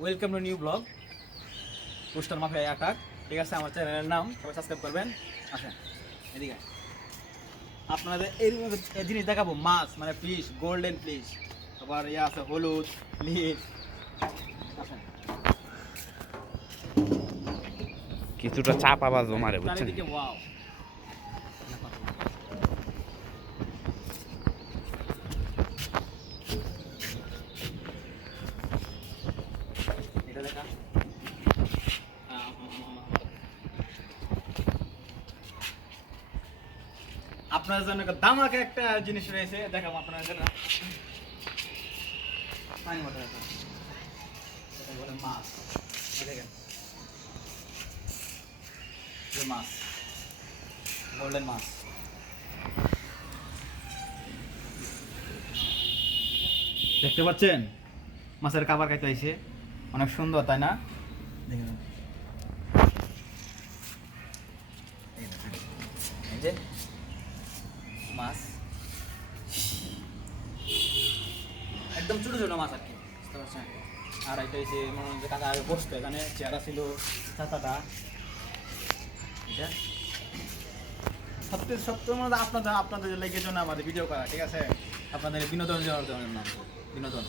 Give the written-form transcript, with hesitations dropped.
Welcome to new blog poster mafia attack. ঠিক আছে, আমার চ্যানেলের নাম সবাই সাবস্ক্রাইব করবেন। আসেন এদিকে, আপনাদের এই জিনিস দেখাবো, মাছ মানে ফিশ, গোল্ডেন ফিশ, আবার ইয়ে আছে হলুদ নীল। আসেন, কিছুটা চাপ আওয়াজ মারে, বুঝছেন? চারিদিকে ওয়াও। এটা দেখা আপনার জন্য একটা দামাকে একটা জিনিস রয়েছে, দেখাবো আপনার জন্য। পানি মতো এটা বলে মাছ। এই দেখেন, যে মাছ, গোল্ডেন মাছ। দেখতে পাচ্ছেন, মাছের খাবার খাইতে হয়েছে, অনেক সুন্দর তাই না? দেখেন এই যে মাছ, একদম ছোট ছোট মাছ আর কি, বুঝতে পারছেন? আর এটা হচ্ছে মনে হচ্ছে কাকা আগে বসতো, এখানে চেয়ারা ছিল, ছাতাটা। এটা সবচেয়ে সবচেয়ে মনে হয় আপনাদের লেগের জন্য আমাদের ভিডিও করা, ঠিক আছে? আপনাদের বিনোদন দেওয়ার জন্য, বিনোদন।